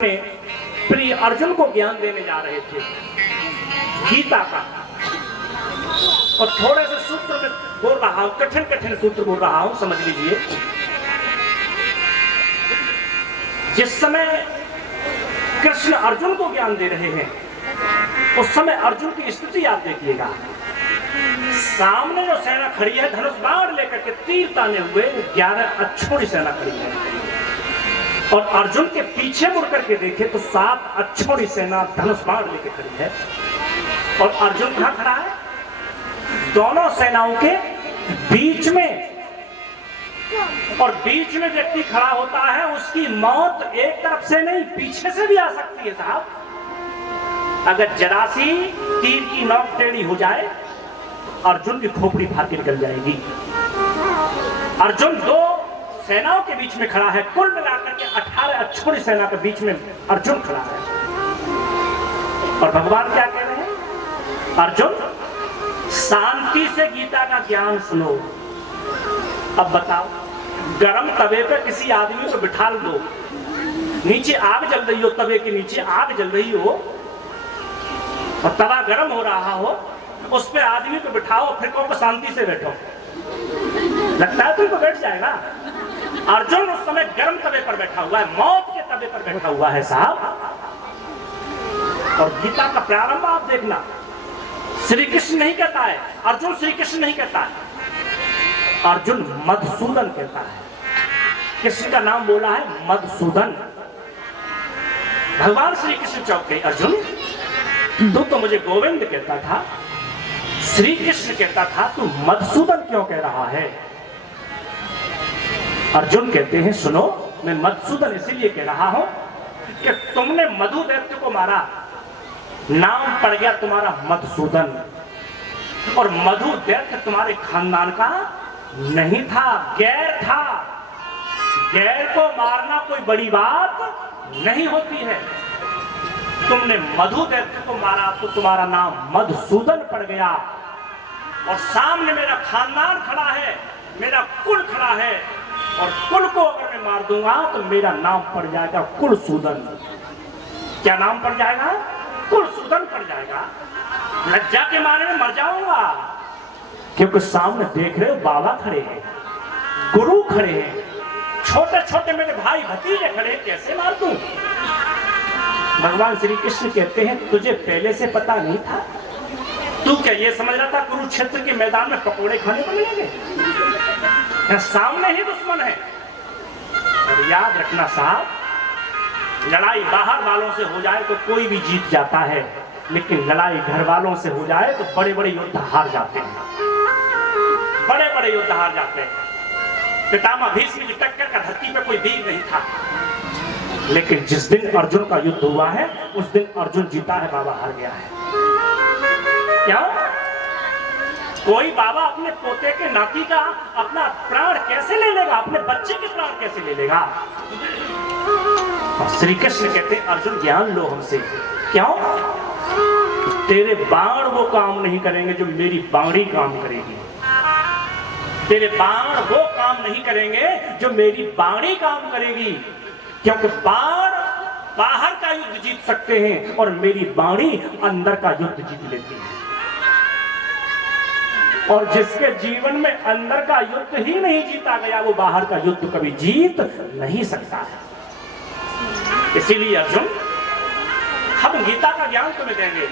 प्रिय अर्जुन को ज्ञान देने जा रहे थे गीता का, और थोड़े से सूत्र में बोल रहा हूं, कठिन कठिन सूत्र बोल रहा हूं, समझ लीजिए। जिस समय कृष्ण अर्जुन को ज्ञान दे रहे हैं उस समय अर्जुन की स्थिति आप देखिएगा। सामने जो सेना खड़ी है धनुष बाण लेकर के तीर ताने हुए 11 अक्षौणी सेना खड़ी है, और अर्जुन के पीछे मुड़ करके देखे तो 7 अक्षौणी सेना धनुष बाण लेकर खड़ी है, और अर्जुन कहां खड़ा है? दोनों सेनाओं के बीच में। और बीच में व्यक्ति खड़ा होता है उसकी मौत एक तरफ से नहीं पीछे से भी आ सकती है साहब। अगर जरा सी तीर की नोक टेढ़ी हो जाए अर्जुन की खोपड़ी फाड़ के निकल जाएगी। अर्जुन दो सेनाओं के बीच में खड़ा है, कुल मिलाकर के 18 अक्षौणी सेना के बीच में अर्जुन खड़ा है। और भगवान क्या कह रहे हैं? अर्जुन शांति से गीता का ज्ञान सुनो। अब बताओ, गरम तवे पे किसी आदमी को बिठा दो, नीचे आग जल रही हो, तवे के नीचे आग जल रही हो और तवा गरम हो रहा हो, उस पे आदमी को बिठाओ, फिर कहो शांति से बैठो, लगता है तुमको बैठ जाएगा? अर्जुन उस समय गर्म तवे पर बैठा हुआ है, मौत के तवे पर बैठा हुआ है साहब। और गीता का प्रारंभ आप देखना, श्री कृष्ण नहीं कहता है, अर्जुन श्री कृष्ण नहीं कहता है, अर्जुन मधुसूदन कहता है। कृष्ण का नाम बोला है मधुसूदन। भगवान श्री कृष्ण चौके अर्जुन तू तो मुझे गोविंद कहता था, श्री कृष्ण कहता था, तू मधुसूदन क्यों कह रहा है? अर्जुन कहते हैं सुनो, मैं मधुसूदन इसीलिए कह रहा हूं कि तुमने मधु दैत्य को मारा, नाम पड़ गया तुम्हारा मधुसूदन, और मधु दैत्य तुम्हारे खानदान का नहीं था, गैर था। गैर को मारना कोई बड़ी बात नहीं होती है। तुमने मधु दैत्य को मारा तो तुम्हारा नाम मधुसूदन पड़ गया, और सामने मेरा खानदान खड़ा है, मेरा कुल खड़ा है, और कुल को अगर मैं मार दूंगा तो मेरा नाम पड़ जाएगा कुलसूदन। क्या नाम पड़ जाएगा? कुलसूदन पड़ जाएगा। लज्जा के मारे में मर जाऊंगा, क्योंकि सामने देख रहे हो बाबा खड़े हैं, गुरु खड़े हैं, छोटे छोटे मेरे भाई भतीजे खड़े हैं, कैसे मार दूं? भगवान श्री कृष्ण कहते हैं तुझे पहले से पता नहीं था? तू क्या ये समझ रहा था कुरुक्षेत्र के मैदान में पकोड़े खाने को मिलेंगे? सामने ही दुश्मन है। और याद रखना साहब, लड़ाई बाहर वालों से हो जाए तो कोई भी जीत जाता है, लेकिन लड़ाई घर वालों से हो जाए तो बड़े बड़े योद्धा हार जाते हैं, बड़े बड़े योद्धा हार जाते हैं। पितामह भीष्म की टक्कर का धरती पे कोई वीर नहीं था, लेकिन जिस दिन अर्जुन का युद्ध हुआ है उस दिन अर्जुन जीता है, बाबा हार गया है। क्यों? कोई बाबा अपने पोते के नाती का अपना प्राण कैसे ले लेगा? अपने बच्चे के प्राण कैसे ले लेगा? और श्री कृष्ण कहते हैं अर्जुन ज्ञान लो हमसे। क्यों? तेरे बाण वो काम नहीं करेंगे जो मेरी बाणी काम करेगी। तेरे बाण वो काम नहीं करेंगे जो मेरी बाणी काम करेगी, क्योंकि बाण बाहर का युद्ध जीत सकते हैं और मेरी बाणी अंदर का युद्ध जीत लेती है। और जिसके जीवन में अंदर का युद्ध ही नहीं जीता गया वो बाहर का युद्ध कभी जीत नहीं सकता है। इसीलिए अर्जुन हम गीता का ज्ञान तुम्हें देंगे,